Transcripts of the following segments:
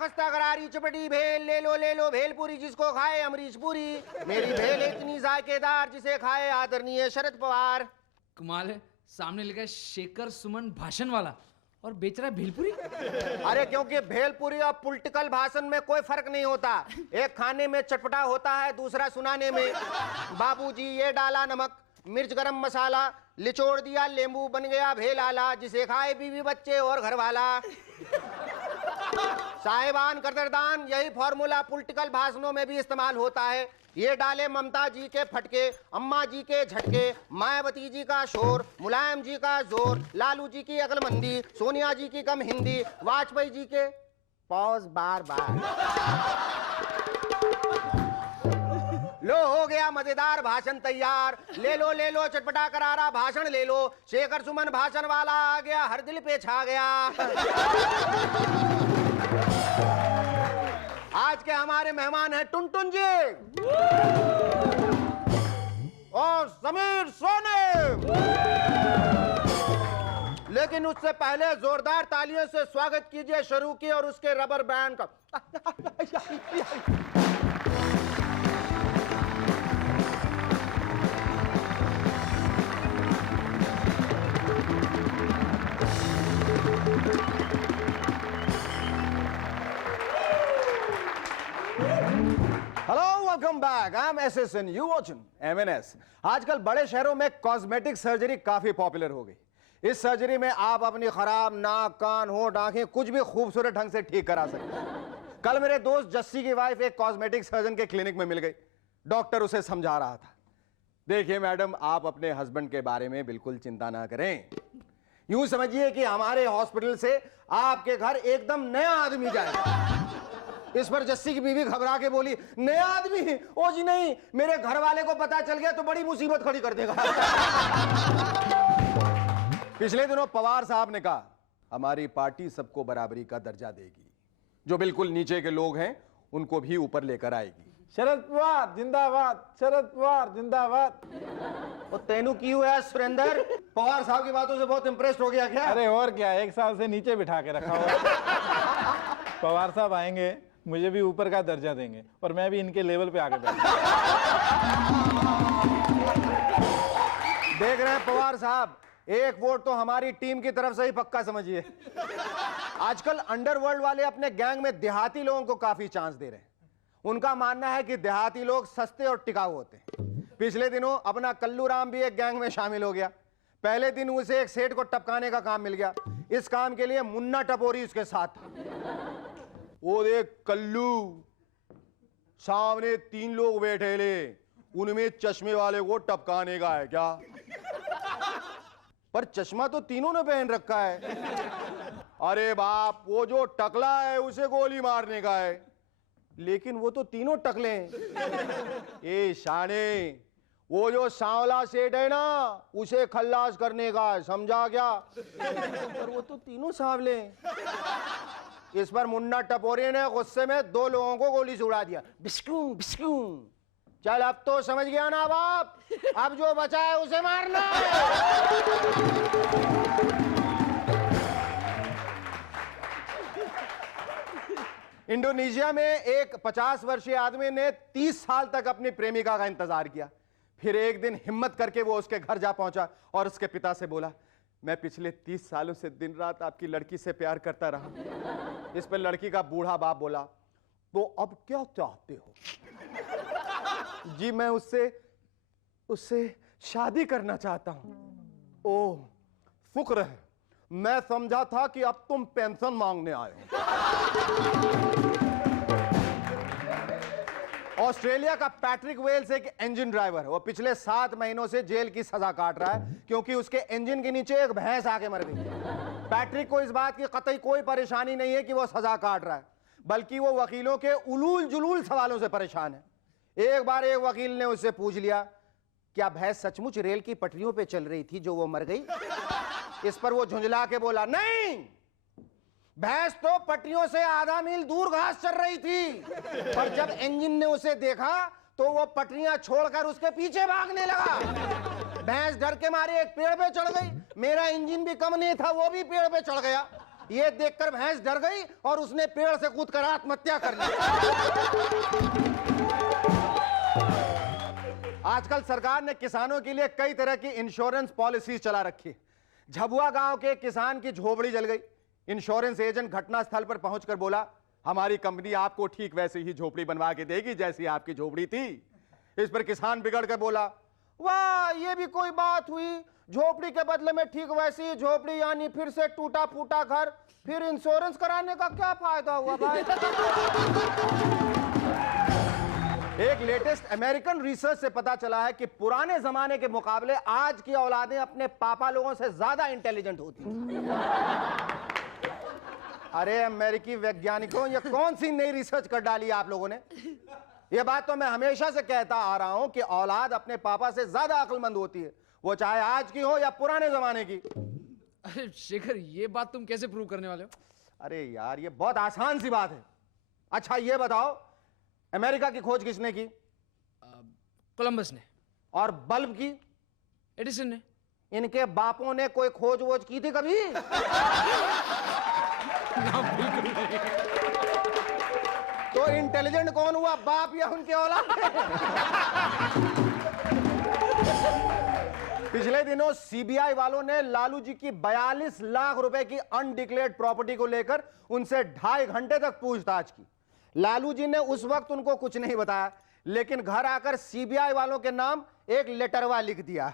खस्ता करारी चपटी भेल ले लो भेलपुरी जिसको खाए अमरीश पुरी। मेरी भेल इतनी जायकेदार जिसे खाए आदरणीय शरद पवार। कमाल है, सामने लिखा है शेखर सुमन भाषण वाला और बेच रहा है भेलपुरी। अरे क्योंकि भेलपुरी और पॉलिटिकल भाषण में कोई फर्क नहीं होता, एक खाने में चटपटा होता है, दूसरा सुनाने में। बाबूजी ये डाला नमक, मिर्च गरम मसाला, लिचोड़ दिया लेंबू, बन गया भेल आला, जिसे खाए बीवी बच्चे और घरवाला। साहिबान कदरदान, यही फॉर्मूला पॉलिटिकल भाषणों में भी इस्तेमाल होता है। ये डाले ममता जी के फटके, अम्मा जी के झटके, मायावती जी का शोर, मुलायम जी का जोर, लालू जी की अक्लमंदी, सोनिया जी की कम हिंदी, वाजपेयी जी के पॉज बार बार। लो हो गया मजेदार भाषण तैयार, ले लो चटपटा करारा भाषण ले लो। शेखर सुमन भाषण वाला आ गया, हर दिल पे छा गया। आज के हमारे मेहमान हैं टुनटुन जी और समीर सोनी। लेकिन उससे पहले जोरदार तालियों से स्वागत कीजिए शुरू की और उसके रबर बैंड का। Hello welcome back, I am SSN, you watching MNS. आजकल बड़े शहरों में कॉस्मेटिक सर्जरी काफी पॉपुलर हो गई। इस सर्जरी में आप अपनी खराब नाक, कान, होंठ, आंखें कुछ भी खूबसूरत ढंग से ठीक करा सकते हैं। कल मेरे दोस्त जस्सी की वाइफ एक कॉस्मेटिक सर्जन के क्लिनिक में मिल गई। डॉक्टर उसे समझा रहा था, देखिए मैडम, आप अपने हस्बैंड के बारे में बिल्कुल चिंता ना करें। यूं समझिए कि हमारे हॉस्पिटल से आपके घर एकदम नया आदमी जाएगा। इस पर जस्सी की बीवी घबरा के बोली, नया आदमी? ओ जी नहीं, मेरे घर वाले को पता चल गया तो बड़ी मुसीबत खड़ी कर देगा। पिछले दिनों पवार साहब ने कहा, हमारी पार्टी सबको बराबरी का दर्जा देगी, जो बिल्कुल नीचे के लोग हैं उनको भी ऊपर लेकर आएगी। शरद पवार जिंदाबाद, शरद पवार जिंदाबाद। और तेनू की हुआ है सुरेंद्र? पवार साहब की बातों से बहुत इंप्रेस्ड हो गया क्या? अरे और क्या, 1 साल से नीचे बिठा के रखा हुआ। पवार साहब आएंगे, मुझे भी ऊपर का दर्जा देंगे और मैं भी इनके लेवल पे आके बैठूंगा। देख रहे हैं पवार साहब, एक वोट तो हमारी टीम की तरफ से ही पक्का समझिए। आजकल अंडरवर्ल्ड वाले अपने गैंग में देहाती लोगों को काफी चांस दे रहे हैं। उनका मानना है कि देहाती लोग सस्ते और टिकाऊ होते हैं। पिछले दिनों अपना कल्लू राम भी एक गैंग में शामिल हो गया। पहले दिन उसे एक सेठ को टपकाने का काम मिल गया। इस काम के लिए मुन्ना टपोरी उसके साथ था। वो देख कल्लू, सामने 3 लोग बैठे ले, उनमें चश्मे वाले को टपकाने का है क्या? पर चश्मा तो तीनों ने पहन रखा है। अरे बाप, वो जो टकला है उसे गोली मारने का है, लेकिन वो तो तीनों टकले हैं। ए शाने, वो जो सांवला सेठ है ना, उसे खल्लास करने का है, समझा क्या? पर वो तो तीनों सांवले हैं। इस पर मुन्ना टपोरी ने गुस्से में 2 लोगों को गोली से उड़ा दिया। बिस्कू बिस्कू। चल अब तो समझ गया ना बाप, अब जो बचा है उसे मारना है। इंडोनेशिया में एक 50 वर्षीय आदमी ने 30 साल तक अपनी प्रेमिका का इंतजार किया। फिर एक दिन हिम्मत करके वो उसके घर जा पहुंचा और उसके पिता से बोला, मैं पिछले 30 सालों से दिन रात आपकी लड़की से प्यार करता रहा। इस पर लड़की का बूढ़ा बाप बोला, तो अब क्या चाहते हो? जी मैं उससे शादी करना चाहता हूं। ओह शुक्र है, मैं समझा था कि अब तुम पेंशन मांगने आए हो। ऑस्ट्रेलिया का पैट्रिक वेल्स एक इंजन ड्राइवर है। वो पिछले 7 महीनों से जेल की सजा काट रहा है क्योंकि उसके इंजन के नीचे एक भैंस आके मर गई। पैट्रिक को इस बात की कतई कोई परेशानी नहीं है कि वो सजा काट रहा है, बल्कि वो वकीलों के उलूल जुलूल सवालों से परेशान है। एक बार एक वकील ने उससे पूछ लिया, क्या भैंस सचमुच रेल की पटरियों पे चल रही थी जो वो मर गई? इस पर वो झुंझला के बोला, नहीं, भैंस तो पटरियों से आधा मील दूर घास चल रही थी, पर जब इंजन ने उसे देखा तो वो पटरियां छोड़कर उसके पीछे भागने लगा। भैंस डर के मारे एक पेड़ पे चढ़ गई। मेरा इंजन भी कम नहीं था, वो भी पेड़ पे चढ़ गया। ये देखकर भैंस डर गई और उसने पेड़ से कूदकर आत्महत्या कर ली। आजकल सरकार ने किसानों के लिए कई तरह की इंश्योरेंस पॉलिसीज चला रखी। झबुआ गांव के किसान की झोपड़ी जल गई। इंश्योरेंस एजेंट घटनास्थल पर पहुंचकर बोला, हमारी कंपनी आपको ठीक वैसे ही झोपड़ी बनवा के देगी जैसी आपकी झोपड़ी थी। इस पर किसान बिगड़ कर बोला, वाह ये भी कोई बात हुई, झोपड़ी के बदले में ठीक वैसी ही झोपड़ी, यानी फिर से टूटा फूटा घर, फिर इंश्योरेंस कराने का क्या फायदा हुआ भाई। एक लेटेस्ट अमेरिकन रिसर्च से पता चला है कि पुराने जमाने के मुकाबले आज की औलादें अपने पापा लोगों से ज्यादा इंटेलिजेंट होती हैं। अरे अमेरिकी वैज्ञानिकों, ये कौन सी नई रिसर्च कर डाली आप लोगों ने? ये बात तो मैं हमेशा से कहता आ रहा हूं कि औलाद अपने पापा से ज्यादा अक्लमंद होती है, वो चाहे आज की हो या पुराने जमाने की। अरे शेखर, ये बात तुम कैसे प्रूव करने वाले हो? अरे यार, ये बहुत आसान सी बात है। अच्छा ये बताओ, अमेरिका की खोज किसने की? कोलंबस ने। और बल्ब की? एडिसन ने। इनके बापों ने कोई खोज वोज की थी कभी? तो इंटेलिजेंट कौन हुआ, बाप या उनके औलाद? पिछले दिनों सीबीआई वालों ने लालू जी की 42 लाख रुपए की अनडिक्लेयर्ड प्रॉपर्टी को लेकर उनसे 2.5 घंटे तक पूछताछ की। लालू जी ने उस वक्त उनको कुछ नहीं बताया, लेकिन घर आकर सीबीआई वालों के नाम एक लेटरवा लिख दिया।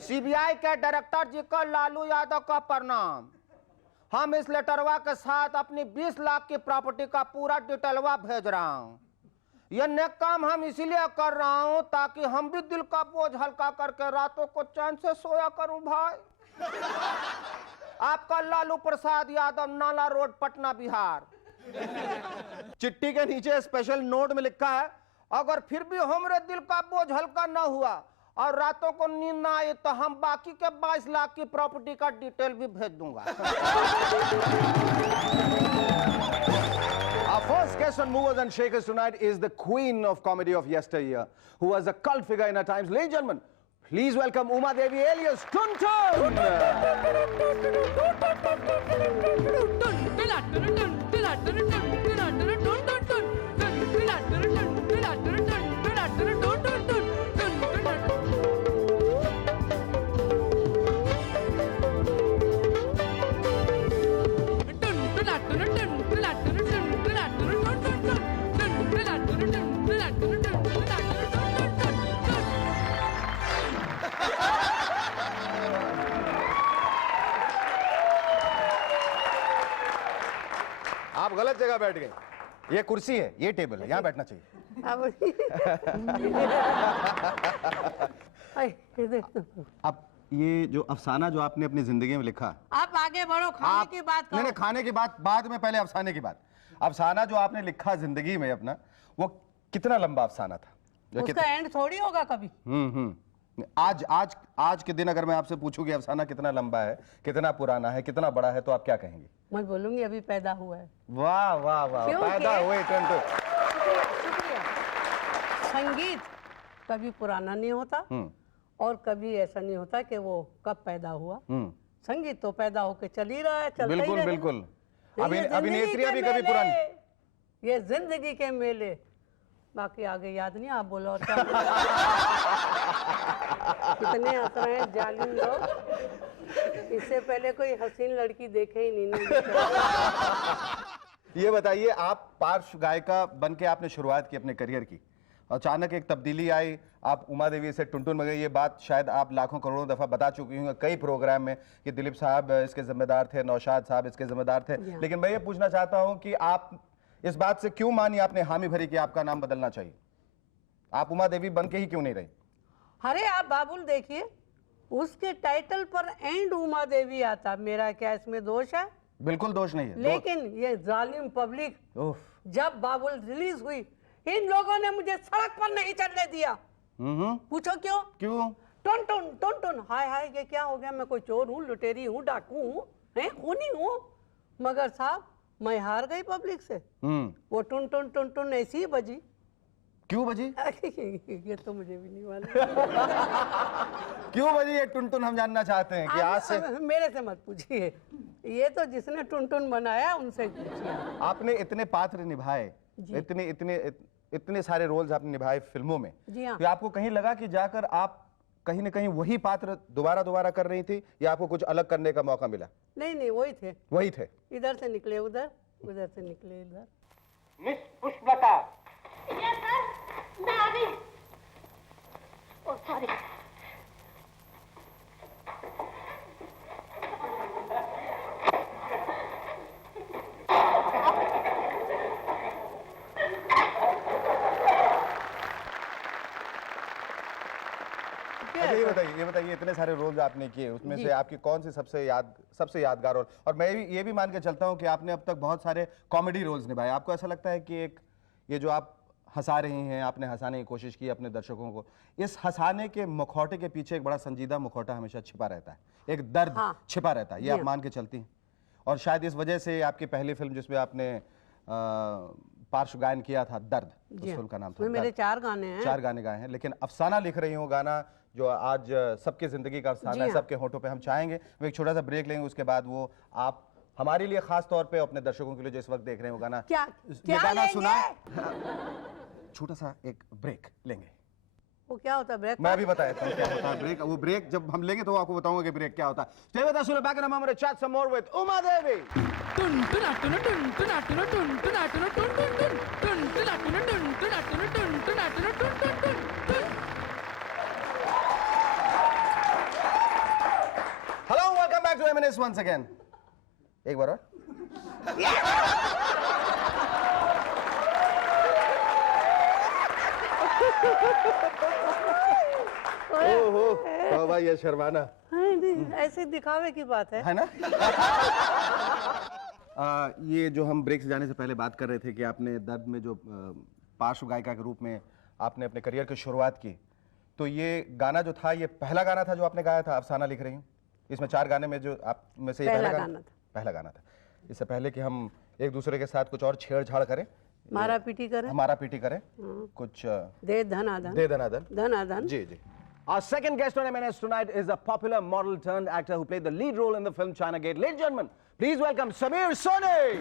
सीबीआई के डायरेक्टर जी को लालू यादव का प्रणाम। हम इस लेटरवा के साथ अपनी 20 लाख की प्रॉपर्टी का पूरा डिटेलवा भेज रहा हूं। यह नेक काम हम इसीलिए कर रहा हूं ताकि हम भी दिल का बोझ हल्का करके रातों को चैन से सोया करूं भाई। आपका लालू प्रसाद यादव, नाला रोड, पटना, बिहार। चिट्ठी के नीचे स्पेशल नोट में लिखा है, अगर फिर भी हमारे दिल का बोझ हल्का ना हुआ और रातों को नींद ना आई तो हम बाकी के 22 लाख की प्रॉपर्टी का डिटेल भी भेज दूंगा। Our first guest on Movers and Shakers tonight is the queen of comedy of yesteryear, who was a cult figure in our times. Ladies and gentlemen, please welcome Uma Devi alias Tuntun. आप गलत जगह बैठ गए। ये कुर्सी है, ये table है, यहाँ बैठना चाहिए। अब ये जो अफसाना जो आपने अपनी जिंदगी में लिखा, आप आगे बढ़ो, खाने की बात करो। नहीं, खाने की बात बाद में, पहले अफसाने की बात। अफसाना जो आपने लिखा जिंदगी में अपना, वो कितना लंबा अफसाना था? उसका एंड थोड़ी होगा कभी। आज आज आज के दिन अगर मैं आपसे पूछूं कि अफसाना कितना लंबा है, कितना पुराना है, कितना बड़ा है, तो आप क्या कहेंगे? मैं बोलूंगी अभी पैदा हुआ है। वाह वाह वाह, पैदा हुए टुनटुन। शुक्रिया। संगीत कभी पुराना नहीं होता और कभी ऐसा नहीं होता कि वो कब पैदा हुआ। संगीत तो पैदा होके चल ही रहा है, चलता ही बिल्कुल रहेगा। बिल्कुल। ये अभिनेत्रियां भी जिंदगी कभी के पुरानी। मेले, ये जिंदगी के मेले। बाकी आगे याद नहीं, आप बोलो और क्या। कितने हंस रहे हैं जालिम लोग, इससे पहले कोई हसीन लड़की देखे ही नहीं। ये बताइए, आप पार्श्व गायिका बन के आपने शुरुआत की अपने करियर की, अचानक एक तब्दीली आई, आप उमा देवी से टुनटुन में गई। ये बात शायद आप लाखों करोड़ों दफा बता चुकी हूँ कई प्रोग्राम में कि दिलीप साहब इसके जिम्मेदार थे, नौशाद साहब इसके जिम्मेदार थे, लेकिन मैं ये पूछना चाहता हूँ कि आप इस बात से क्यों मानी, आपने हामी भरी कि आपका नाम बदलना चाहिए? आप उमा देवी बन के ही क्यों नहीं रही? अरे आप बाबुल देखिए, उसके टाइटल पर एंड उमा देवी आता, मेरा क्या इसमें दोष है? बिल्कुल दोष नहीं है। लेकिन ये जालिम पब्लिक, जब बाबुल रिलीज हुई, इन लोगों ने मुझे सड़क पर नहीं चलने दिया। पूछो क्यों? क्यों? टुन टुन टुन, हाय हाय, ये क्या हो गया? मैं कोई चोर हूँ, लुटेरी हूँ, डाकू हूँ, खूनी हूँ? मगर साहब, मैं हार गई पब्लिक से। वो टुन टुन टुन टुन ऐसी ही बजी। क्यों बजी? ये तो मुझे भी नहीं मालूम। क्यों बजी ये टुन हम जानना चाहते हैं कि आज से। मेरे से मत पूछिए, ये तो जिसने टुन बनाया उनसे पूछिए। आपने इतने पात्र निभाए, इतने सारे रोल्स आपने निभाए फिल्मों में, जी हाँ। तो आपको कहीं लगा कि जाकर आप कहीं ना कहीं वही पात्र दोबारा कर रही थी, या आपको कुछ अलग करने का मौका मिला? नहीं, वही थे। वही थे। इधर से निकले उधर, उधर से निकले इधर। मिस पुष्पलता। यस सर, मैं आ गई। Oh sorry. अच्छा ये बताइए इतने सारे रोल्स आपने किए, उसमें से आपकी कौन सी सबसे यादगार रोल? और मैं भी ये भी मान के चलता हूँ कि आपने अब तक बहुत सारे कॉमेडी रोल्स निभाए। आपको ऐसा लगता है कि ये जो आप हंसा रही हैं, आपने हंसाने की कोशिश की अपने दर्शकों को, इस हंसाने के मुखौटे के पीछे एक बड़ा संजीदा मुखौटा हमेशा छिपा रहता है, एक दर्द छिपा रहता है, ये आप मान के चलती हैं? और शायद इस वजह से आपकी पहली फिल्म जिसमें आपने पार्श्व गायन किया था, दर्द, उस फिल्म का नाम था मेरे 4 गाने हैं। 4 गाने गाए हैं, लेकिन अफसाना लिख रही हूँ गाना जो आज सबकी जिंदगी का अफसाना है, सबके होठों पे हम चाहेंगे। वो एक छोटा सा ब्रेक लेंगे, उसके बाद वो आप हमारे लिए खास तौर पे अपने दर्शकों के लिए जो इस वक्त देख रहे हैं वो गाना, ये गाना सुना, छोटा सा एक ब्रेक लेंगे। वो क्या होता है ब्रेक? मैं भी बता देता हूँ क्या होता है ब्रेक। वो ब्रेक जब हम लेंगे तो आपको बताऊंगा कि ब्रेक क्या होता है। Stay with us, we'll be back in a moment to chat some more with Uma Devi. Hello, welcome back to M&S once again. एक बार और। ओहो, तौबा ये शर्माना। ऐसे दिखावे की बात है ना? ये जो हम ब्रेक से जाने से पहले बात कर रहे थे कि आपने दर्द में जो पार्श्व गायिका के रूप में आपने अपने करियर की शुरुआत की, तो ये गाना जो था, ये पहला गाना था जो आपने गाया था, अफसाना लिख रही हूँ? इसमें 4 गाने में जो आप में से ये पहला गाना था। इससे पहले कि हम एक दूसरे के साथ कुछ और छेड़छाड़ करें, मारा पीटी करें, कुछ दे धनाधन। जी। Our second guest on M&S tonight is a popular model turned actor who played the lead role in the film China Gate. Ladies and gentlemen, please welcome Samir Soni.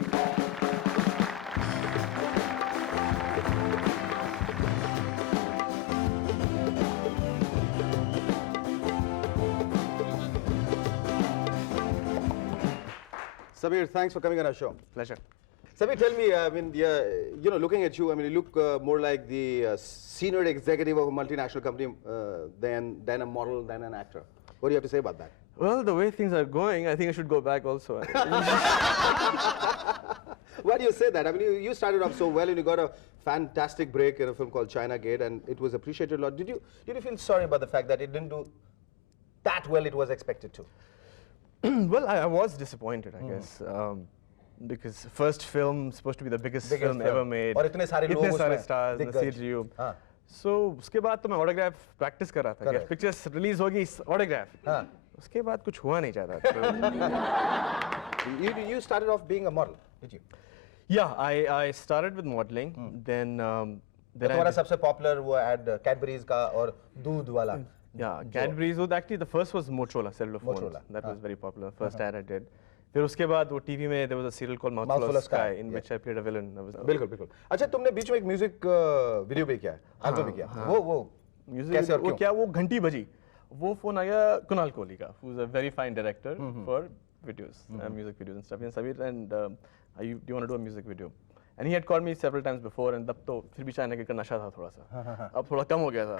Samir, thanks for coming on our show. Pleasure. Samir, tell me, I mean, looking at you, I mean, you look more like the senior executive of a multinational company than a model, than an actor. What do you have to say about that? Well, the way things are going, I think I should go back also. Why do you say that? I mean, you started off so well and you got a fantastic break in a film called China Gate, and it was appreciated a lot. Did you feel sorry about the fact that it didn't do that well it was expected to? Well, I was disappointed, I guess. Because first film supposed to be the biggest film ever made. और इतने सारे लोग उसमें, इतने सारे stars, the CGU. So उसके बाद तो मैं autograph practice कर रहा था. कि pictures release होगी, autograph. उसके बाद कुछ हुआ नहीं ज़्यादा. You started off being a model, did you? Yeah, I started with modeling. Then तुम्हारा सबसे popular वो ad Cadbury's का और दूध वाला. Yeah, Cadbury's. Actually, the first was Motorola cellular phones. That was very popular. First ad I did. फिर उसके बाद वो टीवी में there was a serial called Mouthful of Sky in which I played a villain. बिल्कुल. अच्छा, तुमने बीच में एक म्यूजिक वीडियो भी किया है, एल्बम भी किया। वो कैसे और क्यों? वो घंटी बजी, वो फोन आया कुणाल कोहली का, who is a very fine director for videos, music videos and stuff. And Sabir, and do you want to do a music video? And he had called me several times before, and तब तो फिर भी China gate का नशा था थोड़ा सा, अब थोड़ा कम हो गया था।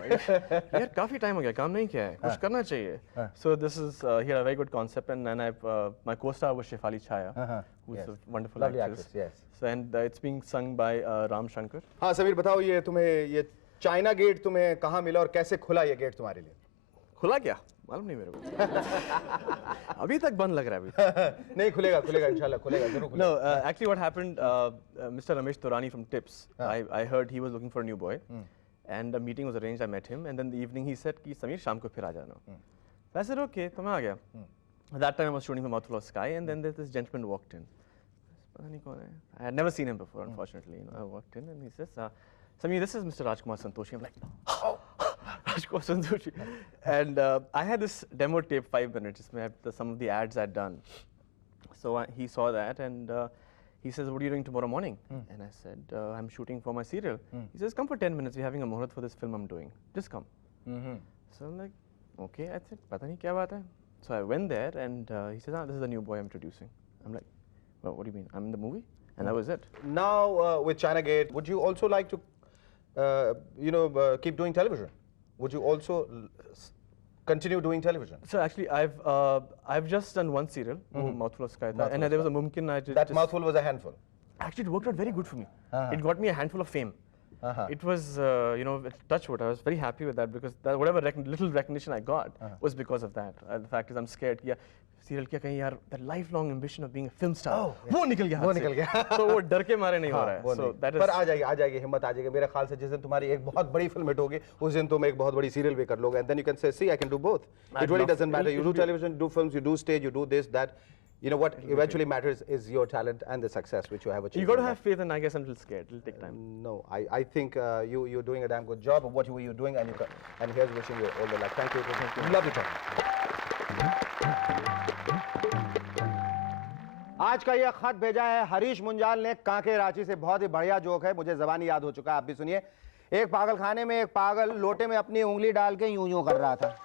यार काफी टाइम हो गया, काम नहीं किया है, कुछ करना चाहिए। So this is he had a very good concept, and then my co-star was Shefali Chaya, who's a wonderful actress. Yes. So and it's being sung by Ram Shankar. हाँ समीर, बताओ ये तुम्हें ये चाइना गेट तुम्हें कहाँ मिला और कैसे खुला ये गेट तुम्हारे लिए? खुला क्या? मालूम नहीं मेरे को। अभी तक बंद लग रहा है अभी। नहीं खुलेगा इंशाल्लाह खुलेगा जरूर खुलेगा। No, actually what happened, Mr. Ramesh Torani from Tips, I heard he was looking for a new boy, and a meeting was arranged. I met him, and then the evening he said कि समीर शाम को फिर आ जाना। I said okay, तो मैं आ गया। At that time I was shooting for Mouthful of Sky, and then this gentleman walked in. पता नहीं कौन है? I had never seen him before, unfortunately. I walked in, and he says, Sameer, this is Mr. Rajkumar Santoshi. I'm like, oh, Rajkumar Santoshi. And I had this demo tape, 5 minutes, some of the ads I'd done. So he saw that and he says, what are you doing tomorrow morning? And I said, I'm shooting for my serial. He says, come for 10 minutes, we're having a muhurat for this film I'm doing. Just come. So I'm like, okay. I said, pata nahi kya baat hai? So I went there and he says, this is the new boy I'm introducing. I'm like, well, what do you mean? I'm in the movie? And that was it. Now with China Gate, would you also like to, keep doing television? Would you also continue doing television? So actually, I've just done one serial, Mouthful of Sky, and there was a Mumkin. That Mouthful was a handful. Actually, it worked out very good for me. It got me a handful of fame. It was, touch wood. I was very happy with that because whatever little recognition I got was because of that. The fact is, I'm scared. Yeah, serial kya kahin yaar, that lifelong ambition of being a film star. वो निकल गया. वो निकल गया. So वो डर के मारे नहीं हो रहा है. So that is. पर आ जाएगी हिम्मत आ जाएगी. मेरे ख्याल से जिस दिन तुम्हारी एक बहुत बड़ी फिल्म हिट होगी, उस दिन तुम एक बहुत बड़ी सीरियल भी कर लोगे. And then you can say, see, I can do both. It really doesn't matter. You do television, you do films, you do stage, you do this, that. You know what eventually matters is your talent and the success which you have achieved. You got to have faith, and I guess I'm a little scared. It'll take time. No, I think you're doing a damn good job of what you're doing, and here's wishing you all the luck. Thank you. Love you. आज का ये खत भेजा है हरीश मुंजाल ने कांके रांची से. बहुत ही बढ़िया जोक है, मुझे ज़बानी याद हो चुका है, आप भी सुनिए. एक पागल खाने में एक पागल लोटे में अपनी उंगली डाल के यूं यूं कर रहा था.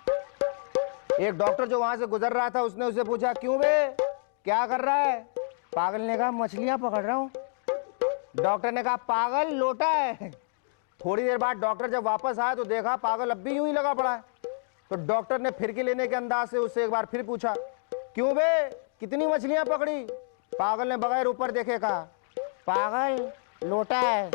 एक डॉक्टर जो वहां से गुजर रहा था उसने उससे पूछा, क्यों बे, क्या कर रहा है? पागल ने कहा, मछलियां पकड़ रहा हूँ. डॉक्टर ने कहा, पागल लोटा है. थोड़ी देर बाद डॉक्टर जब वापस आया तो देखा पागल अब भी यूं ही लगा पड़ा है. तो डॉक्टर ने फिरकी लेने के अंदाज से उससे एक बार फिर पूछा, क्यों बे, कितनी मछलियां पकड़ी? पागल ने बगैर ऊपर देखे कहा, पागल लोटा है.